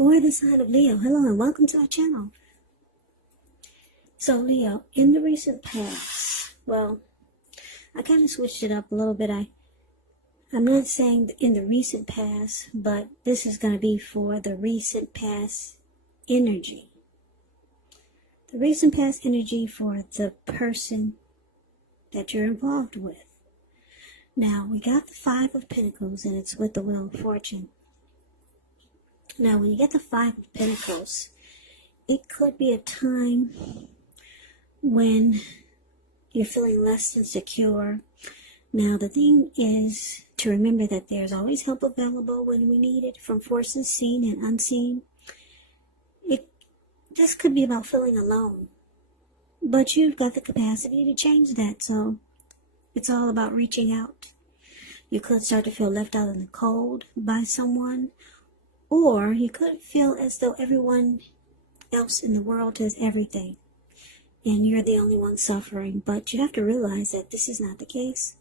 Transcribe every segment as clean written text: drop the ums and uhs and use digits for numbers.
for the sign of Leo. Hello and welcome to our channel. So Leo, in the recent past, well, I kind of switched it up a little bit. I'm not saying in the recent past, but this is going to be for the recent past energy. The recent past energy for the person that you're involved with. Now, we got the Five of Pentacles, and it's with the Wheel of Fortune. Now, when you get the Five of Pentacles, it could be a time when you're feeling less than secure. Now, the thing is to remember that there's always help available when we need it, from forces seen and unseen. This could be about feeling alone, but you've got the capacity to change that, so it's all about reaching out. You could start to feel left out in the cold by someone, or you could feel as though everyone else in the world has everything, and you're the only one suffering. But you have to realize that this is not the case.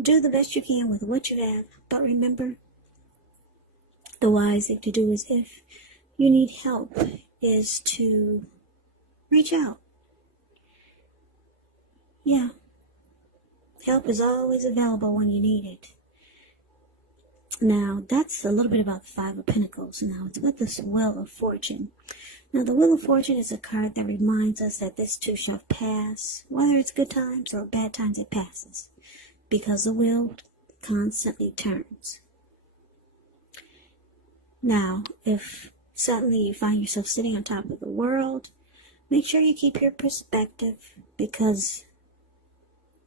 Do the best you can with what you have, but remember, the wise thing to do is, if you need help, is to reach out. Yeah. Help is always available when you need it. Now, that's a little bit about the Five of Pentacles. Now, it's with this Wheel of Fortune. Now, the Wheel of Fortune is a card that reminds us that this too shall pass. Whether it's good times or bad times, it passes, because the wheel constantly turns. Now, if suddenly you find yourself sitting on top of the world, make sure you keep your perspective, because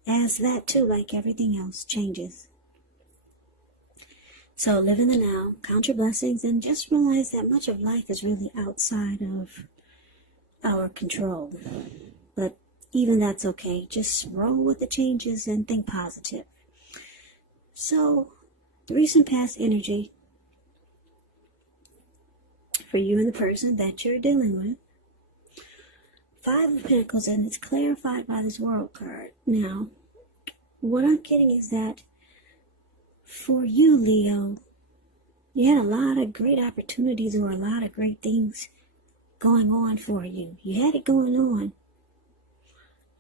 as that too, like everything else, changes. So live in the now, count your blessings, and just realize that much of life is really outside of our control. But even that's okay. Just roll with the changes and think positive. So, the recent past energy for you and the person that you're dealing with. Five of Pentacles, and it's clarified by this World card. Now, what I'm getting is that for you, Leo, you had a lot of great opportunities or a lot of great things going on for you. You had it going on.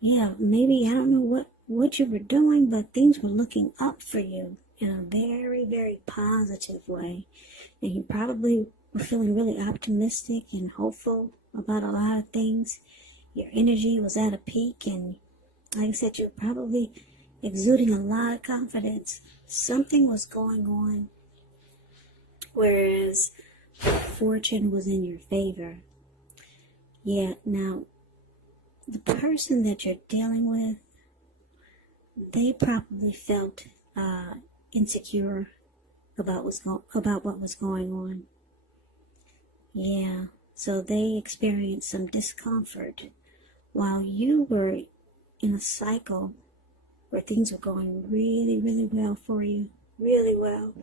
Yeah, maybe, I don't know what you were doing, but things were looking up for you in a very, very positive way. And you probably were feeling really optimistic and hopeful about a lot of things. Your energy was at a peak, and like I said, you're probably exuding a lot of confidence. Something was going on, whereas fortune was in your favor. Yeah, now, the person that you're dealing with, they probably felt insecure about what was going on. Yeah, so they experienced some discomfort while you were in a cycle where things were going really, really well for you, really well.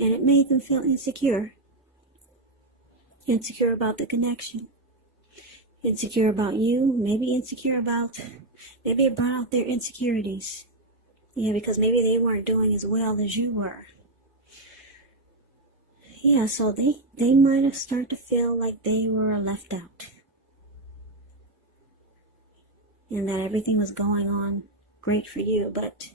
And it made them feel insecure. Insecure about the connection. Insecure about you, maybe it brought out their insecurities. Yeah, because maybe they weren't doing as well as you were. Yeah, so they might have started to feel like they were left out. And that everything was going on great for you, but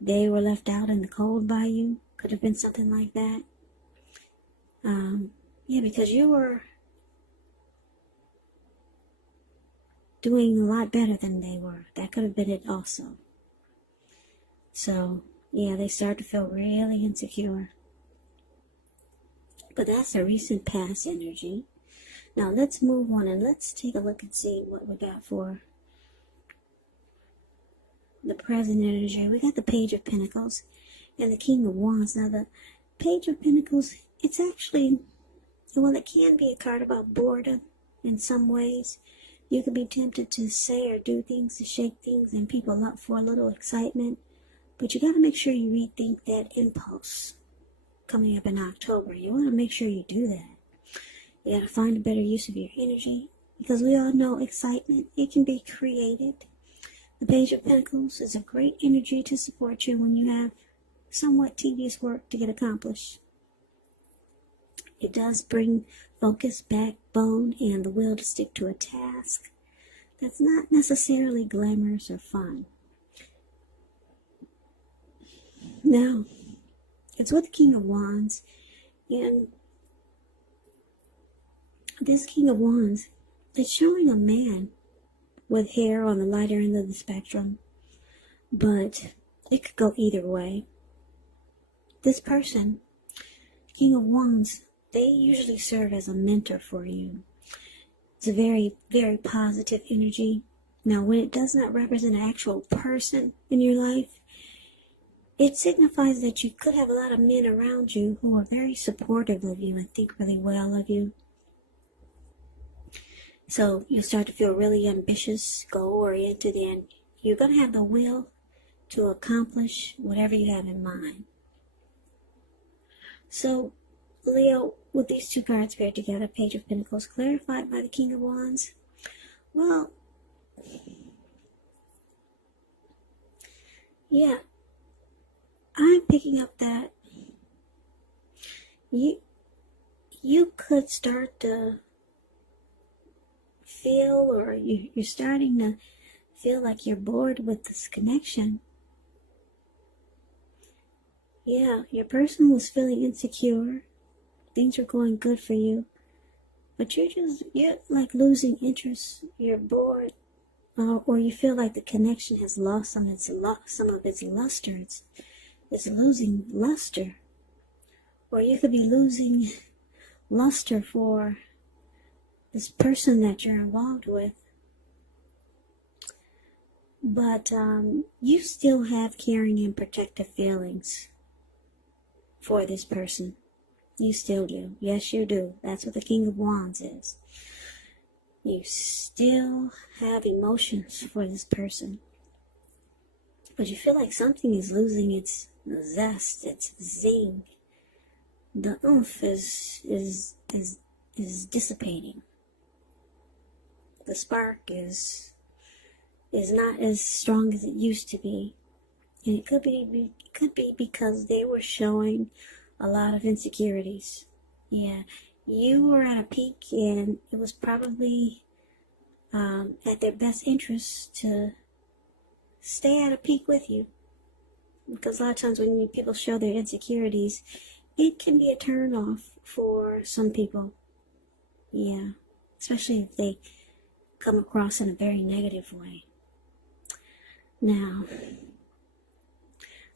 they were left out in the cold by you. Could have been something like that. Yeah, because you were doing a lot better than they were. That could have been it also. So, yeah, they started to feel really insecure. But that's a recent past energy. Now, let's move on and let's take a look and see what we got for the present energy. We got the Page of Pentacles and the King of Wands. Now, the Page of Pentacles, it's actually, well, it can be a card about boredom in some ways. You could be tempted to say or do things to shake things and people up for a little excitement. But you got to make sure you rethink that impulse coming up in October. You want to make sure you do that. You got to find a better use of your energy, because we all know excitement, it can be created. The Page of Pentacles is a great energy to support you when you have somewhat tedious work to get accomplished. It does bring focus, backbone, and the will to stick to a task that's not necessarily glamorous or fun. Now, it's with the King of Wands, and this King of Wands, it's showing a man with hair on the lighter end of the spectrum, but it could go either way. This person, King of Wands, they usually serve as a mentor for you. It's a very, very positive energy. Now, when it does not represent an actual person in your life, it signifies that you could have a lot of men around you who are very supportive of you and think really well of you. So you'll start to feel really ambitious, goal-oriented, and you're going to have the will to accomplish whatever you have in mind. So, Leo, with these two cards paired together, Page of Pentacles clarified by the King of Wands, well, yeah, I'm picking up that you could start to feel, or you're starting to feel like you're bored with this connection. Yeah, your person was feeling insecure. Things are going good for you, but you're like losing interest. You're bored, or you feel like the connection has lost some of its luster. It's losing luster, or you could be losing luster for this person that you're involved with. But you still have caring and protective feelings for this person. You still do. Yes, you do. That's what the King of Wands is. You still have emotions for this person. But you feel like something is losing its zest, its zing. The oomph is dissipating. The spark is not as strong as it used to be. And it could be because they were showing a lot of insecurities. Yeah, you were at a peak, and it was probably at their best interest to stay at a peak with you. Because a lot of times when people show their insecurities, it can be a turn off for some people. Yeah, especially if they come across in a very negative way. Now,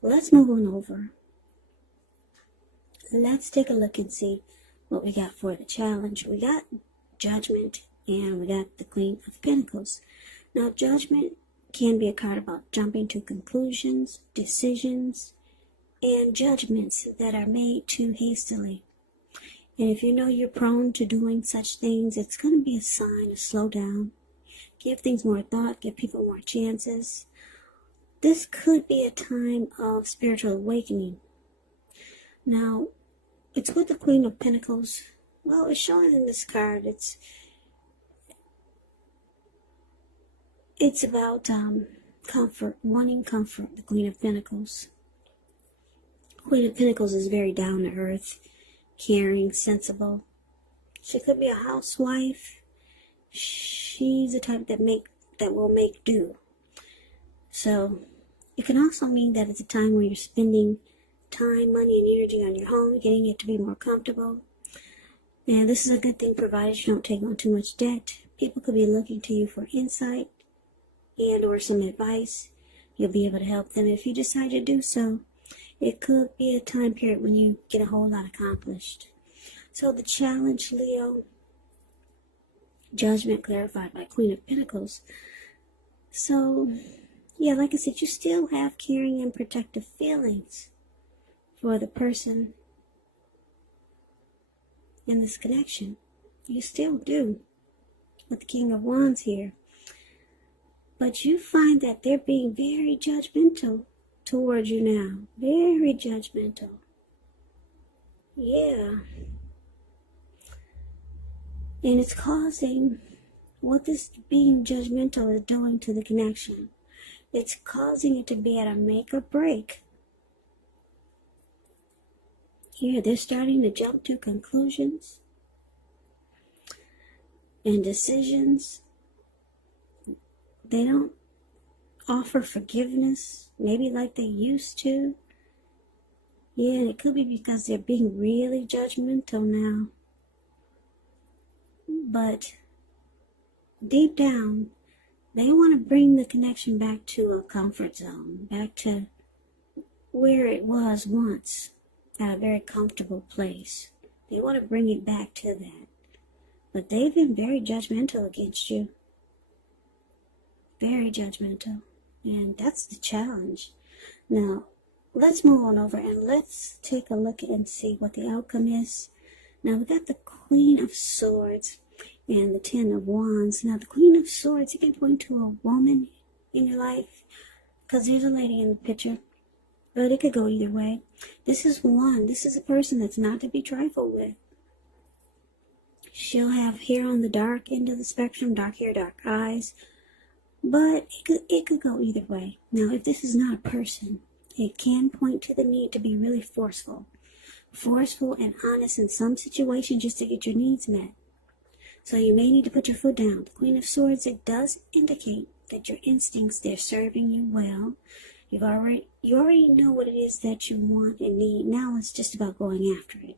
let's move on over. Let's take a look and see what we got for the challenge. We got Judgment, and we got the Queen of Pentacles. Now, Judgment can be a card about jumping to conclusions, decisions, and judgments that are made too hastily. And if you know you're prone to doing such things, it's going to be a sign to slow down. Give things more thought, give people more chances. This could be a time of spiritual awakening. Now, it's with the Queen of Pentacles. Well, it's showing in this card. It's about comfort, wanting comfort, the Queen of Pentacles. Queen of Pentacles is very down to earth, caring, sensible. She could be a housewife. She's the type that will make do. So, it can also mean that it's a time where you're spending time, money, and energy on your home, getting it to be more comfortable. And this is a good thing provided you don't take on too much debt. People could be looking to you for insight and or some advice. You'll be able to help them if you decide to do so. It could be a time period when you get a whole lot accomplished. So the challenge, Leo, Judgment clarified by Queen of Pentacles. So, yeah, like I said, you still have caring and protective feelings for the person in this connection. You still do, with the King of Wands here. But you find that they're being very judgmental towards you now. Very judgmental. Yeah. And it's causing, what this being judgmental is doing to the connection, it's causing it to be at a make or break. Yeah, they're starting to jump to conclusions and decisions. They don't offer forgiveness, maybe like they used to. Yeah, it could be because they're being really judgmental now. But deep down, they want to bring the connection back to a comfort zone, back to where it was once, at a very comfortable place. They want to bring it back to that. But they've been very judgmental against you. Very judgmental. And that's the challenge. Now, let's move on over and let's take a look and see what the outcome is. Now, we got the Queen of Swords and the Ten of Wands. Now, the Queen of Swords, it can point to a woman in your life, because there's a lady in the picture. But it could go either way. This is one. This is a person that's not to be trifled with. She'll have hair on the dark end of the spectrum, dark hair, dark eyes. But it could go either way. Now, if this is not a person, it can point to the need to be really forceful. Forceful and honest in some situations just to get your needs met. So you may need to put your foot down. The Queen of Swords, it does indicate that your instincts, they're serving you well. You already know what it is that you want and need. Now it's just about going after it.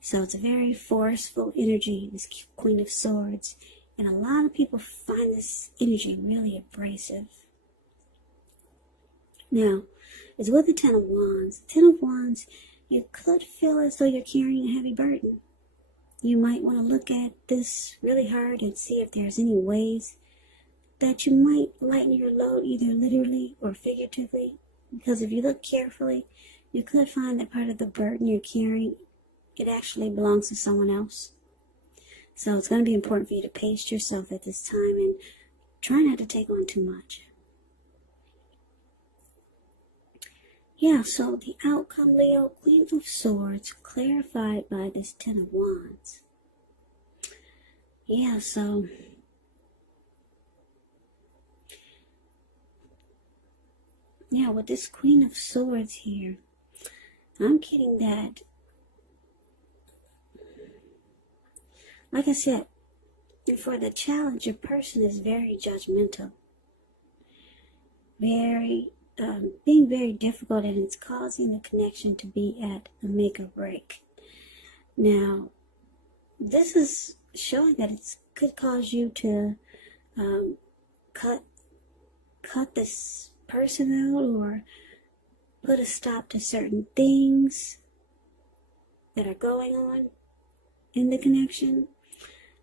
So it's a very forceful energy, this Queen of Swords. And a lot of people find this energy really abrasive. Now, it's with the Ten of Wands. Ten of Wands, you could feel as though you're carrying a heavy burden. You might want to look at this really hard and see if there's any ways that you might lighten your load, either literally or figuratively. Because if you look carefully, you could find that part of the burden you're carrying, it actually belongs to someone else. So it's going to be important for you to pace yourself at this time and try not to take on too much. Yeah, so the outcome, Leo, Queen of Swords, clarified by this Ten of Wands. Yeah, so yeah, with this Queen of Swords here, I'm getting that, like I said, for the challenge, your person is very judgmental. Being very difficult, and it's causing the connection to be at a make or break. Now, this is showing that it could cause you to cut this person out, or put a stop to certain things that are going on in the connection.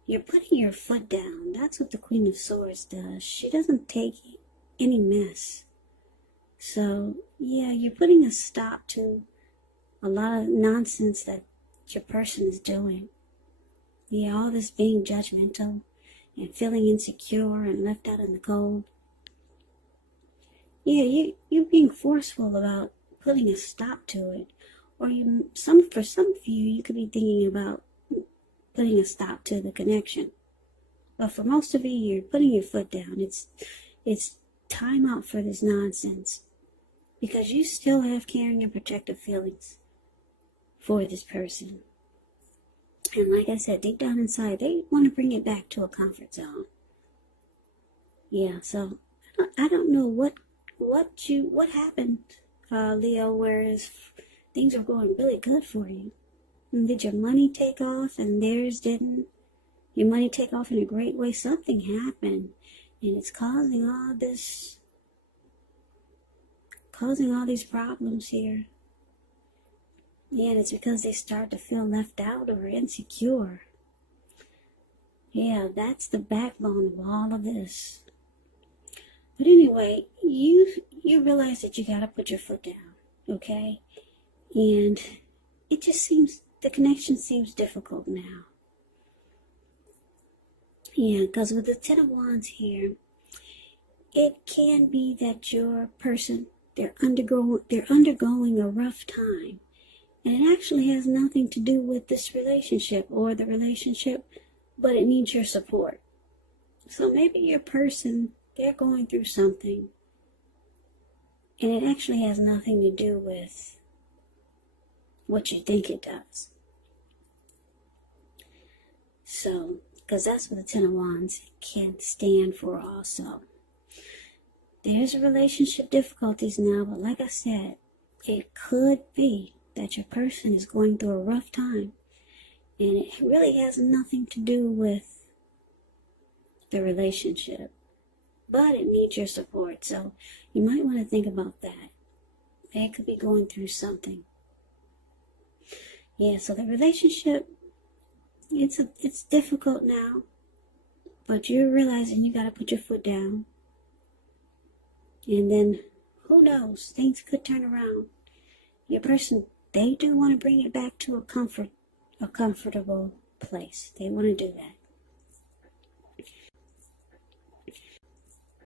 You're putting your foot down. That's what the Queen of Swords does. She doesn't take any mess. So, yeah, you're putting a stop to a lot of nonsense that your person is doing. Yeah, all this being judgmental and feeling insecure and left out in the cold. Yeah, you're being forceful about putting a stop to it. Or for some of you, you could be thinking about putting a stop to the connection. But for most of you, you're putting your foot down. It's time out for this nonsense. Because you still have caring and protective feelings for this person. And like I said, deep down inside, they want to bring it back to a comfort zone. Yeah, so I don't know what happened, Leo, whereas things are going really good for you. And did your money take off and theirs didn't? Your money take off in a great way? Something happened, and it's causing all these problems here. Yeah, and it's because they start to feel left out or insecure. Yeah, that's the backbone of all of this. But anyway, you realize that you gotta put your foot down, okay? And it just seems, the connection seems difficult now. Yeah, because with the Ten of Wands here, it can be that your person, they're undergoing a rough time. And it actually has nothing to do with this relationship or the relationship, but it needs your support. So maybe your person, they're going through something, and it actually has nothing to do with what you think it does. So, because that's what the Ten of Wands can stand for also. There's relationship difficulties now, but like I said, it could be that your person is going through a rough time, and it really has nothing to do with the relationship, but it needs your support. So you might want to think about that. They could be going through something. Yeah, so the relationship, it's difficult now, but you're realizing you got to put your foot down. And then, who knows, things could turn around. Your person, they do want to bring it back to a comfortable place. They want to do that.